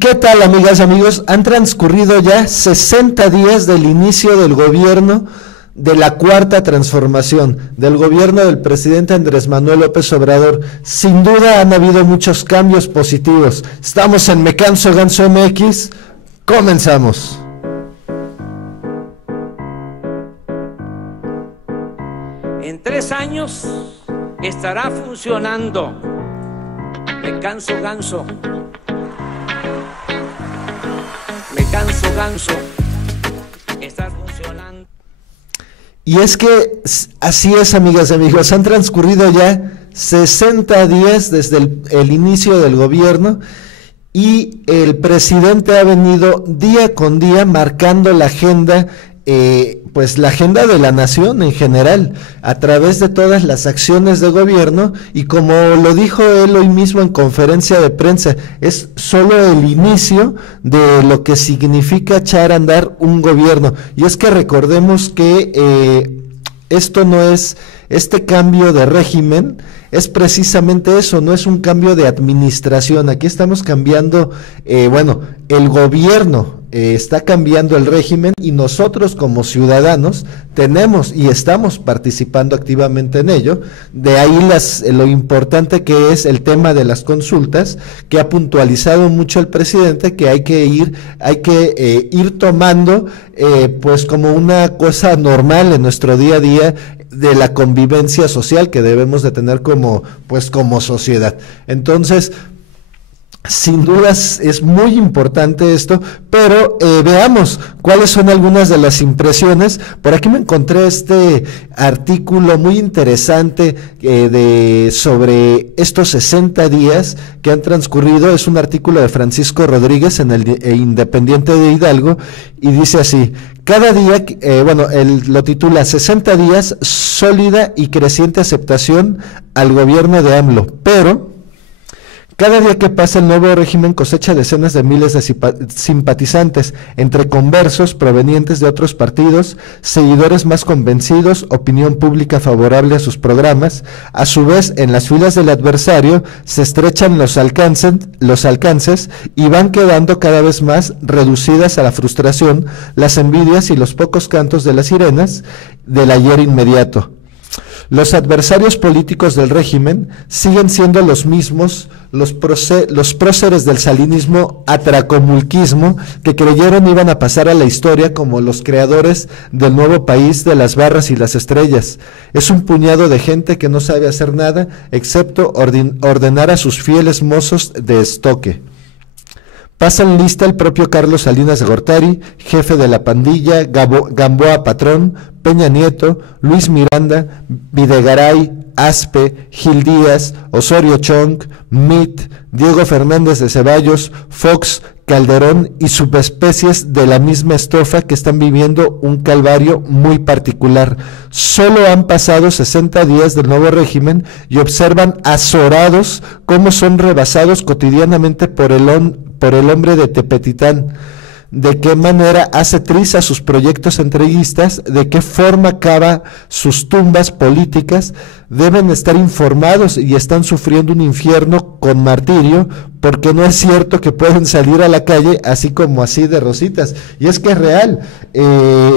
qué tal, amigas, amigos? Han transcurrido ya 60 días del inicio del gobierno de la Cuarta Transformación, del gobierno del presidente Andrés Manuel López Obrador. Sin duda han habido muchos cambios positivos. Estamos en Me Canso Ganso MX. Comenzamos. En 3 años estará funcionando Me Canso Ganso. Me Canso Ganso está funcionando. Y es que así es, amigas y amigos, han transcurrido ya 60 días desde el inicio del gobierno y el presidente ha venido día con día marcando la agenda, pues la agenda de la nación en general, a través de todas las acciones de gobierno, y como lo dijo él hoy mismo en conferencia de prensa, es solo el inicio de lo que significa echar a andar un gobierno. Y es que recordemos que esto no es, este cambio de régimen es precisamente eso, no es un cambio de administración. Aquí estamos cambiando, el gobierno está cambiando el régimen y nosotros como ciudadanos tenemos y estamos participando activamente en ello. De ahí lo importante que es el tema de las consultas, que ha puntualizado mucho el presidente, que hay que ir tomando pues como una cosa normal en nuestro día a día de la convivencia social que debemos de tener como sociedad. Entonces, sin dudas es muy importante esto, pero veamos cuáles son algunas de las impresiones. Por aquí me encontré este artículo muy interesante sobre estos 60 días que han transcurrido. Es un artículo de Francisco Rodríguez en el Independiente de Hidalgo y dice así: cada día, él lo titula 60 días, sólida y creciente aceptación al gobierno de AMLO, pero cada día que pasa el nuevo régimen cosecha decenas de miles de simpatizantes, entre conversos provenientes de otros partidos, seguidores más convencidos, opinión pública favorable a sus programas. A su vez, en las filas del adversario se estrechan los alcances y van quedando cada vez más reducidas a la frustración, las envidias y los pocos cantos de las sirenas del ayer inmediato. Los adversarios políticos del régimen siguen siendo los mismos, los próceres del salinismo atracomulquismo, que creyeron iban a pasar a la historia como los creadores del nuevo país de las barras y las estrellas. Es un puñado de gente que no sabe hacer nada excepto ordenar a sus fieles mozos de estoque. Pasan lista el propio Carlos Salinas de Gortari, jefe de la pandilla, Gamboa Patrón, Peña Nieto, Luis Miranda, Videgaray, Aspe, Gil Díaz, Osorio Chong, Mitt, Diego Fernández de Ceballos, Fox, Calderón y subespecies de la misma estofa que están viviendo un calvario muy particular. Solo han pasado 60 días del nuevo régimen y observan azorados cómo son rebasados cotidianamente por el hombre de Tepetitán. De qué manera hace triza sus proyectos entreguistas, de qué forma cava sus tumbas políticas. Deben estar informados y están sufriendo un infierno con martirio, porque no es cierto que pueden salir a la calle así como así de rositas. Y es que es real,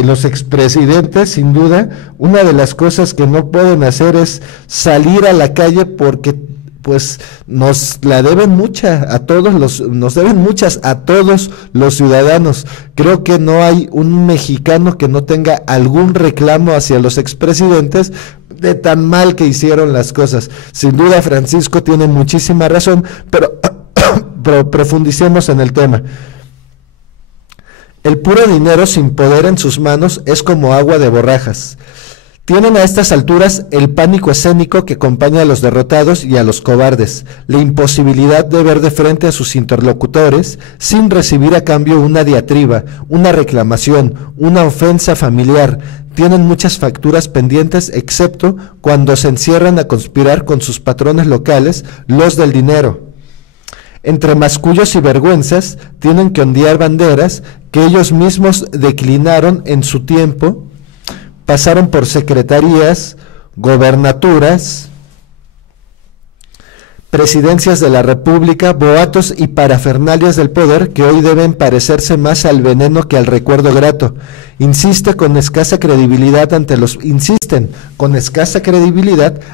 los expresidentes, sin duda, una de las cosas que no pueden hacer es salir a la calle porque pues nos deben muchas a todos los ciudadanos. Creo que no hay un mexicano que no tenga algún reclamo hacia los expresidentes de tan mal que hicieron las cosas. Sin duda Francisco tiene muchísima razón, pero profundicemos en el tema. El puro dinero sin poder en sus manos es como agua de borrajas. Tienen a estas alturas el pánico escénico que acompaña a los derrotados y a los cobardes, la imposibilidad de ver de frente a sus interlocutores sin recibir a cambio una diatriba, una reclamación, una ofensa familiar. Tienen muchas facturas pendientes, excepto cuando se encierran a conspirar con sus patrones locales, los del dinero. Entre mascullos y vergüenzas, tienen que ondear banderas que ellos mismos declinaron en su tiempo. Pasaron por secretarías, gobernaturas, presidencias de la República, boatos y parafernalias del poder que hoy deben parecerse más al veneno que al recuerdo grato. Insisten con escasa credibilidad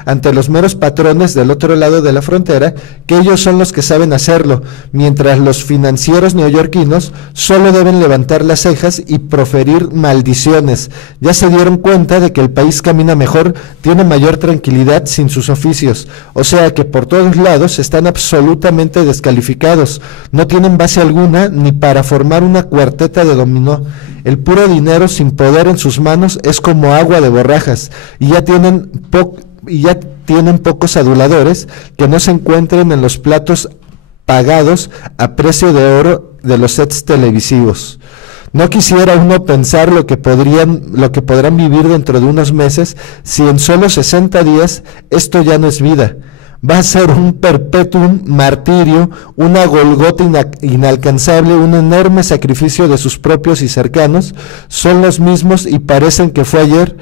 ante los meros patrones del otro lado de la frontera, que ellos son los que saben hacerlo, mientras los financieros neoyorquinos solo deben levantar las cejas y proferir maldiciones. Ya se dieron cuenta de que el país camina mejor, tiene mayor tranquilidad sin sus oficios, o sea que por todos lados están absolutamente descalificados, no tienen base alguna ni para formar una cuarteta de dominó. El puro dinero sin poder en sus manos es como agua de borrajas, y ya tienen pocos aduladores que no se encuentren en los platos pagados a precio de oro de los sets televisivos. No quisiera uno pensar lo que podrán vivir dentro de unos meses si en solo 60 días esto ya no es vida. Va a ser un perpetuum martirio, una golgota inalcanzable, un enorme sacrificio de sus propios y cercanos. Son los mismos y parece que fue ayer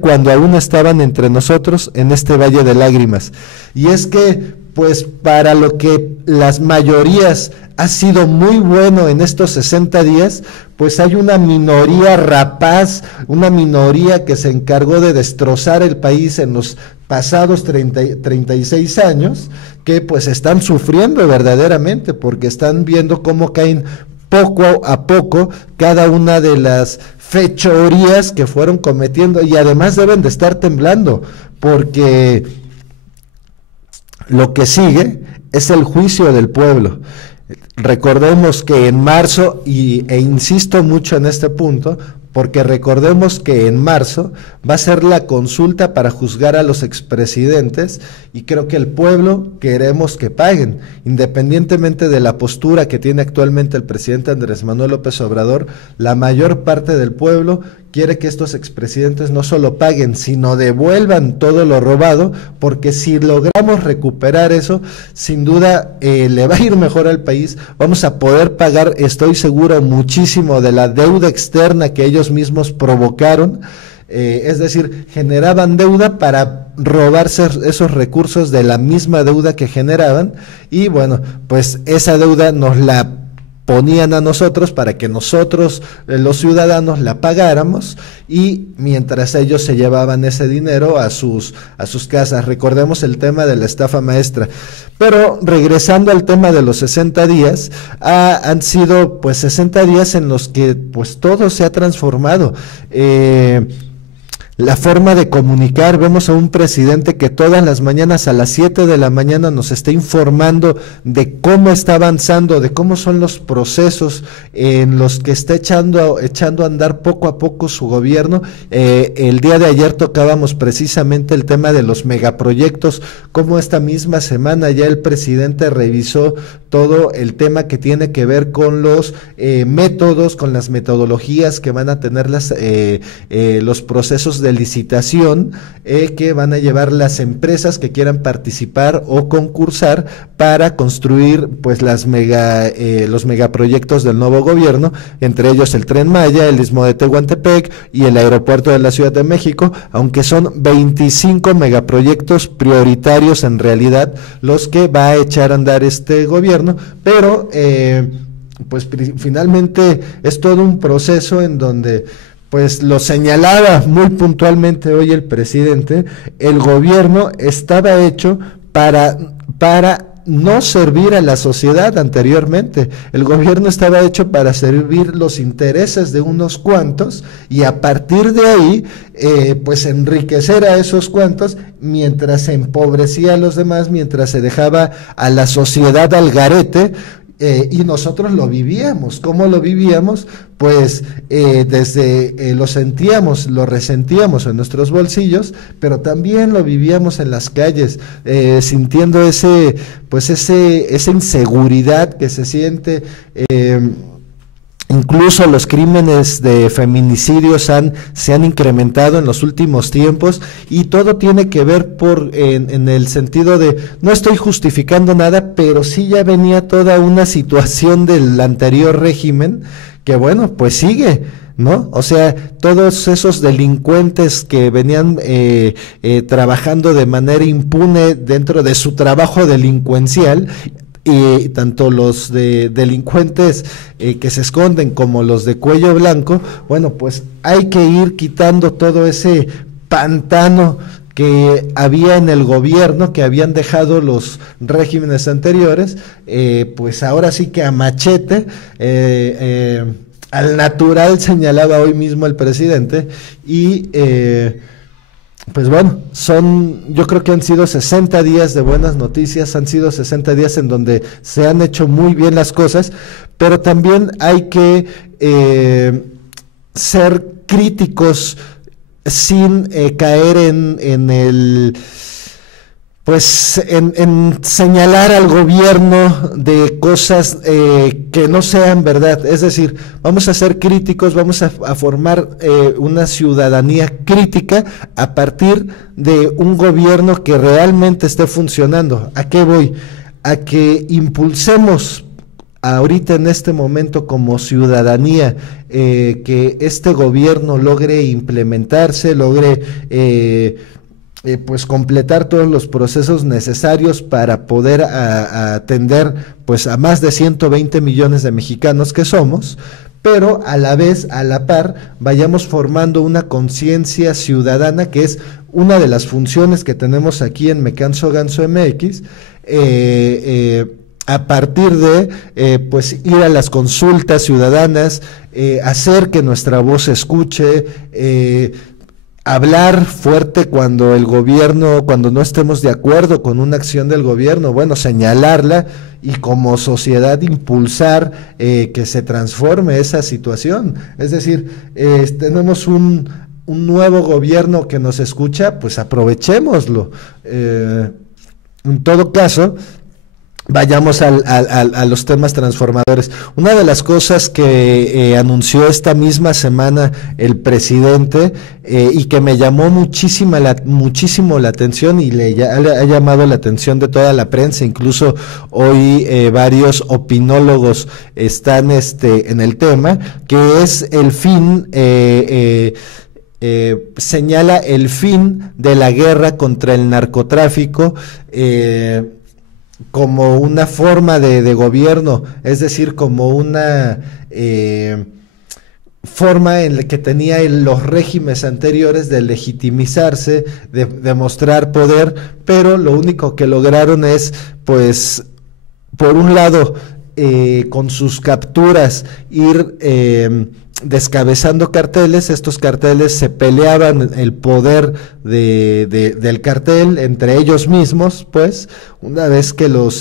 cuando aún estaban entre nosotros en este valle de lágrimas. Y es que, pues, para lo que las mayorías ha sido muy bueno en estos 60 días, pues hay una minoría rapaz, una minoría que se encargó de destrozar el país en los pasados 36 años, que pues están sufriendo verdaderamente, porque están viendo cómo caen poco a poco cada una de las fechorías que fueron cometiendo, y además deben de estar temblando, porque lo que sigue es el juicio del pueblo. Recordemos que en marzo, e insisto mucho en este punto, porque recordemos que en marzo va a ser la consulta para juzgar a los expresidentes, y creo que el pueblo queremos que paguen, independientemente de la postura que tiene actualmente el presidente Andrés Manuel López Obrador. La mayor parte del pueblo quiere que estos expresidentes no solo paguen, sino devuelvan todo lo robado, porque si logramos recuperar eso, sin duda le va a ir mejor al país. Vamos a poder pagar, estoy seguro, muchísimo de la deuda externa que ellos mismos provocaron. Es decir, generaban deuda para robarse esos recursos de la misma deuda que generaban, y bueno, pues esa deuda nos la ponían a nosotros para que nosotros, los ciudadanos, la pagáramos, y mientras ellos se llevaban ese dinero a sus casas. Recordemos el tema de la estafa maestra. Pero regresando al tema de los 60 días, han sido pues 60 días en los que pues todo se ha transformado. La forma de comunicar, vemos a un presidente que todas las mañanas a las 7 de la mañana nos está informando de cómo está avanzando, de cómo son los procesos en los que está echando a andar poco a poco su gobierno. El día de ayer tocábamos precisamente el tema de los megaproyectos, cómo esta misma semana ya el presidente revisó todo el tema que tiene que ver con los métodos, con las metodologías que van a tener los procesos de licitación que van a llevar las empresas que quieran participar o concursar para construir pues los megaproyectos del nuevo gobierno, entre ellos el Tren Maya, el Istmo de Tehuantepec y el aeropuerto de la Ciudad de México, aunque son 25 megaproyectos prioritarios en realidad los que va a echar a andar este gobierno, pero pues finalmente es todo un proceso en donde, pues lo señalaba muy puntualmente hoy el presidente, el gobierno estaba hecho para no servir a la sociedad anteriormente. El gobierno estaba hecho para servir los intereses de unos cuantos, y a partir de ahí pues enriquecer a esos cuantos, mientras se empobrecía a los demás, mientras se dejaba a la sociedad al garete. Y nosotros lo vivíamos. ¿Cómo lo vivíamos? Pues lo sentíamos, lo resentíamos en nuestros bolsillos, pero también lo vivíamos en las calles, sintiendo esa inseguridad que se siente. Incluso los crímenes de feminicidio se han incrementado en los últimos tiempos, y todo tiene que ver en el sentido de, no estoy justificando nada, pero sí ya venía toda una situación del anterior régimen que, bueno, pues sigue. ¿no? O sea, todos esos delincuentes que venían trabajando de manera impune dentro de su trabajo delincuencial, y tanto los de delincuentes que se esconden como los de cuello blanco, bueno, pues hay que ir quitando todo ese pantano que había en el gobierno, que habían dejado los regímenes anteriores, pues ahora sí que a machete, al natural, señalaba hoy mismo el presidente, y pues bueno, yo creo que han sido 60 días de buenas noticias, han sido 60 días en donde se han hecho muy bien las cosas, pero también hay que ser críticos sin caer en el... pues en señalar al gobierno de cosas que no sean verdad. Es decir, vamos a ser críticos, vamos a formar una ciudadanía crítica a partir de un gobierno que realmente esté funcionando. ¿A qué voy? A que impulsemos ahorita en este momento como ciudadanía que este gobierno logre implementarse, logre pues completar todos los procesos necesarios para poder atender pues a más de 120 millones de mexicanos que somos, pero a la vez, a la par, vayamos formando una conciencia ciudadana, que es una de las funciones que tenemos aquí en Me Canso Ganso MX, a partir de pues ir a las consultas ciudadanas, hacer que nuestra voz se escuche, hablar fuerte cuando el gobierno, cuando no estemos de acuerdo con una acción del gobierno, bueno, señalarla y como sociedad impulsar que se transforme esa situación. Es decir, tenemos un nuevo gobierno que nos escucha, pues aprovechémoslo. En todo caso, vayamos a los temas transformadores. Una de las cosas que anunció esta misma semana el presidente y que me llamó muchísimo la atención y le ha llamado la atención de toda la prensa, incluso hoy varios opinólogos están en el tema, que es el fin, señala el fin de la guerra contra el narcotráfico, como una forma de gobierno, es decir, como una forma en la que tenía los regímenes anteriores de legitimizarse, de mostrar poder, pero lo único que lograron es, pues, por un lado, con sus capturas, ir descabezando carteles. Estos carteles se peleaban el poder del cartel entre ellos mismos, pues, una vez que los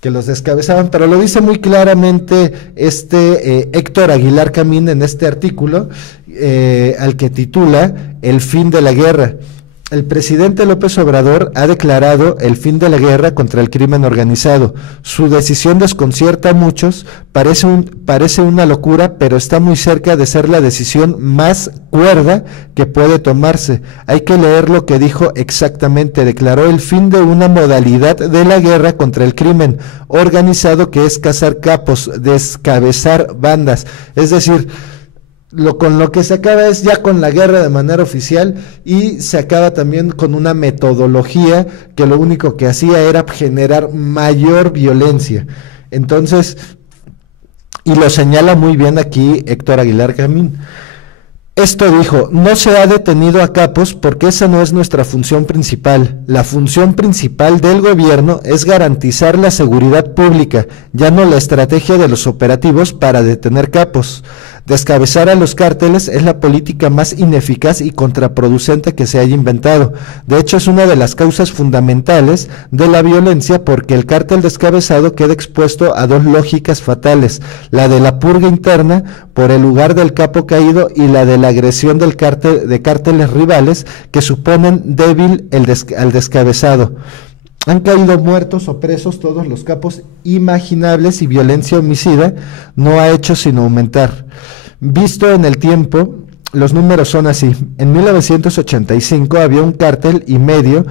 descabezaban, pero lo dice muy claramente Héctor Aguilar Camín en este artículo, al que titula El fin de la guerra. El presidente López Obrador ha declarado el fin de la guerra contra el crimen organizado. Su decisión desconcierta a muchos, parece una locura, pero está muy cerca de ser la decisión más cuerda que puede tomarse. Hay que leer lo que dijo exactamente. Declaró el fin de una modalidad de la guerra contra el crimen organizado, que es cazar capos, descabezar bandas. Es decir, con lo que se acaba es ya con la guerra de manera oficial, y se acaba también con una metodología que lo único que hacía era generar mayor violencia. Entonces, y lo señala muy bien aquí Héctor Aguilar Camín. Esto dijo: no se ha detenido a capos porque esa no es nuestra función principal. La función principal del gobierno es garantizar la seguridad pública, ya no la estrategia de los operativos para detener capos. Descabezar a los cárteles es la política más ineficaz y contraproducente que se haya inventado. De hecho, es una de las causas fundamentales de la violencia, porque el cártel descabezado queda expuesto a dos lógicas fatales: la de la purga interna por el lugar del capo caído y la de la agresión de cárteles rivales que suponen débil al descabezado. Han caído muertos o presos todos los capos imaginables y violencia homicida no ha hecho sino aumentar. Visto en el tiempo, los números son así. En 1985 había un cártel y medio,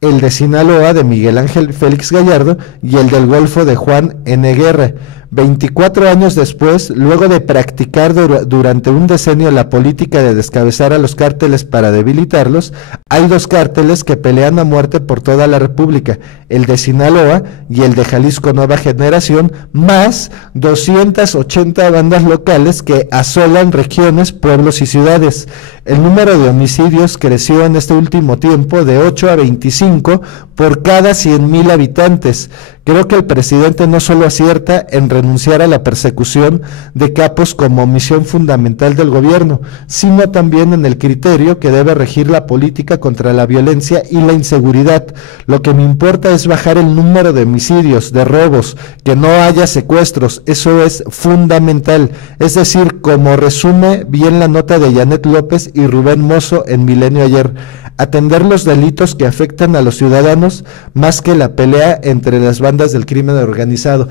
el de Sinaloa de Miguel Ángel Félix Gallardo y el del Golfo de Juan N. Guerra. 24 años después, luego de practicar durante un decenio la política de descabezar a los cárteles para debilitarlos, hay dos cárteles que pelean a muerte por toda la República, el de Sinaloa y el de Jalisco Nueva Generación, más 280 bandas locales que asolan regiones, pueblos y ciudades. El número de homicidios creció en este último tiempo de 8 a 25 por cada 100,000 habitantes. Creo que el presidente no solo acierta en renunciar a la persecución de capos como misión fundamental del gobierno, sino también en el criterio que debe regir la política contra la violencia y la inseguridad. Lo que me importa es bajar el número de homicidios, de robos, que no haya secuestros, eso es fundamental. Es decir, como resume bien la nota de Janet López y Rubén Mozo en Milenio ayer, atender los delitos que afectan a los ciudadanos más que la pelea entre las bandas del crimen organizado.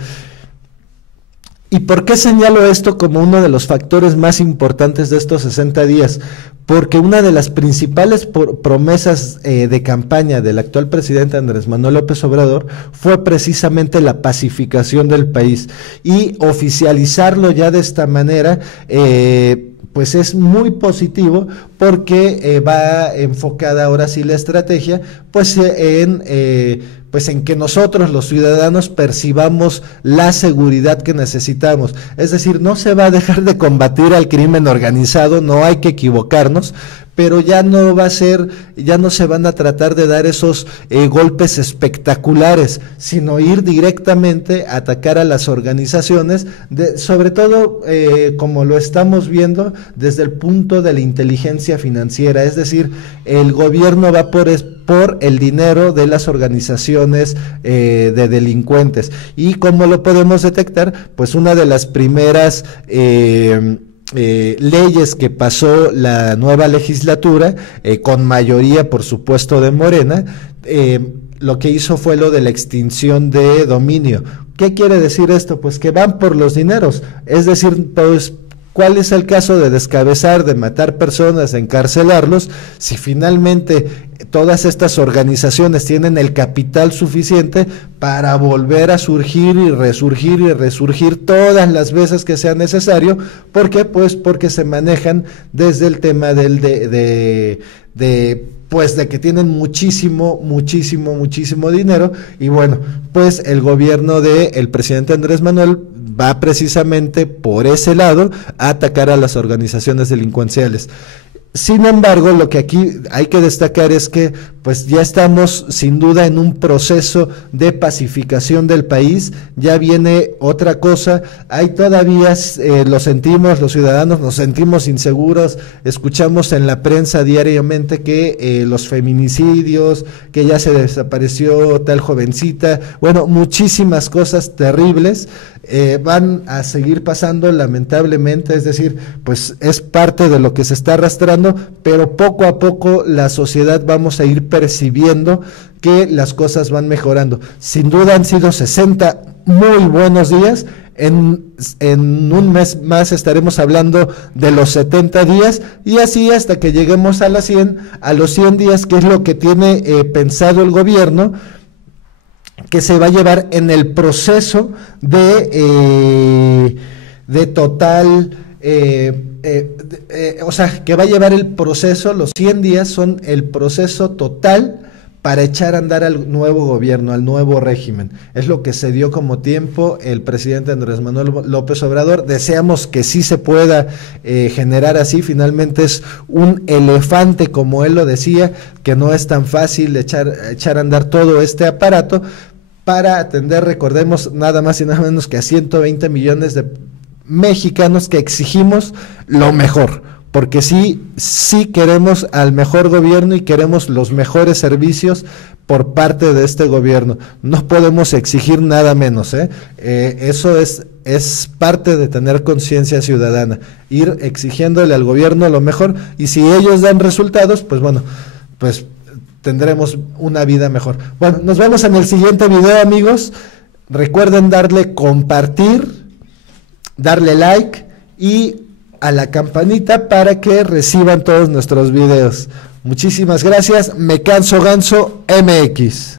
¿Y por qué señalo esto como uno de los factores más importantes de estos 60 días? Porque una de las principales promesas de campaña del actual presidente Andrés Manuel López Obrador fue precisamente la pacificación del país, y oficializarlo ya de esta manera pues es muy positivo, porque va enfocada ahora sí la estrategia pues en que nosotros los ciudadanos percibamos la seguridad que necesitamos. Es decir, no se va a dejar de combatir al crimen organizado, no hay que equivocarnos, pero ya no va a ser, ya no se van a tratar de dar esos golpes espectaculares, sino ir directamente a atacar a las organizaciones, sobre todo como lo estamos viendo desde el punto de la inteligencia financiera. Es decir, el gobierno va por el dinero de las organizaciones de delincuentes. ¿Y cómo lo podemos detectar? Pues una de las primeras leyes que pasó la nueva legislatura, con mayoría por supuesto de Morena, lo que hizo fue lo de la extinción de dominio. ¿Qué quiere decir esto? Pues que van por los dineros. Es decir, pues, ¿cuál es el caso de descabezar, de matar personas, de encarcelarlos, si finalmente todas estas organizaciones tienen el capital suficiente para volver a surgir y resurgir todas las veces que sea necesario? ¿Por qué? Pues porque se manejan desde el tema pues de que tienen muchísimo dinero, y bueno, pues el gobierno del presidente Andrés Manuel va precisamente por ese lado a atacar a las organizaciones delincuenciales. Sin embargo, lo que aquí hay que destacar es que pues ya estamos sin duda en un proceso de pacificación del país. Ya viene otra cosa, hay todavía, lo sentimos, los ciudadanos nos sentimos inseguros, escuchamos en la prensa diariamente que los feminicidios, que ya se desapareció tal jovencita, bueno, muchísimas cosas terribles van a seguir pasando lamentablemente. Es decir, pues es parte de lo que se está arrastrando, pero poco a poco la sociedad vamos a ir percibiendo que las cosas van mejorando. Sin duda han sido 60 muy buenos días. En un mes más estaremos hablando de los 70 días, y así hasta que lleguemos a los 100 días, que es lo que tiene pensado el gobierno, que se va a llevar en el proceso de total, o sea, que va a llevar el proceso, los 100 días son el proceso total para echar a andar al nuevo gobierno, al nuevo régimen. Es lo que se dio como tiempo el presidente Andrés Manuel López Obrador. Deseamos que sí se pueda generar así. Finalmente es un elefante, como él lo decía, que no es tan fácil echar a andar todo este aparato para atender, recordemos, nada más y nada menos que a 120 millones de mexicanos que exigimos lo mejor, porque sí queremos al mejor gobierno y queremos los mejores servicios por parte de este gobierno. No podemos exigir nada menos, eso es parte de tener conciencia ciudadana, ir exigiéndole al gobierno lo mejor, y si ellos dan resultados, pues bueno, pues tendremos una vida mejor. Bueno, nos vemos en el siguiente video, amigos. Recuerden darle compartir, darle like y a la campanita para que reciban todos nuestros videos. Muchísimas gracias. Me Canso Ganso MX.